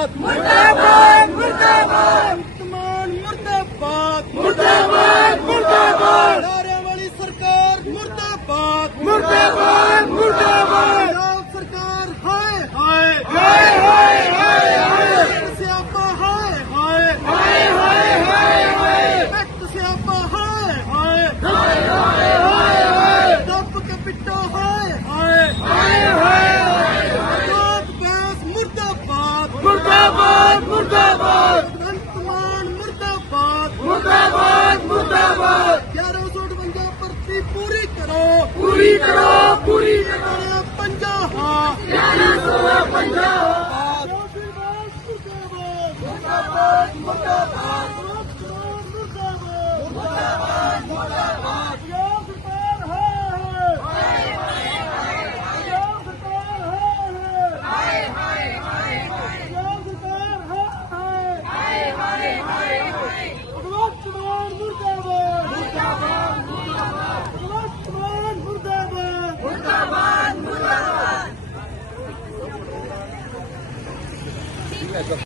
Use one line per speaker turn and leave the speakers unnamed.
ਮੁਰਦਾਬਾਦ। ਮੁਰਦਾਬਾਦ ਮੁਰਦਾਬਾਦ। ਤਮਾਨ ਮੁਰਦਾਬਾਦ। ਮੁਰਦਾਬਾਦ ਮੁਰਦਾਬਾਦ। ਨਾਰੇ ਵਾਲੀ ਸਰਕਾਰ ਮੁਰਦਾਬਾਦ। ਮੁਰਦਾਬਾਦ ਮੁਰਦਾਬਾਦ। ਨਾਲ ਸਰਕਾਰ ਹਾਏ ਹਾਏ। ਹਾਏ ਹਾਏ ਹਾਏ ਹਾਏ। ਸਿਆਪਾ ਹਾਏ ਹਾਏ। ਹਾਏ ਹਾਏ ਹਾਏ ਹਾਏ। ਤੱਕ ਸਿਆਪਾ ਹਾਏ ਹਾਏ। ਹਾਏ ਹਾਏ ਹਾਏ ਹਾਏ। ਦੱਬ ਕੇ ਪਿੱਟੋ ਹਾਏ ਹਾਏ। ਹਾਏ ਹਾਏ ਪੂਰੀ ਕਰੋ ਪੂਰੀ ਕਰੋ ਪੰਜਾਬ ਹਾਂ ਮੁਰਦਾਬਾਦ ਮੁਰਦਾਬਾਦ ਮੁਰਦਾਬਾਦ। 你也坐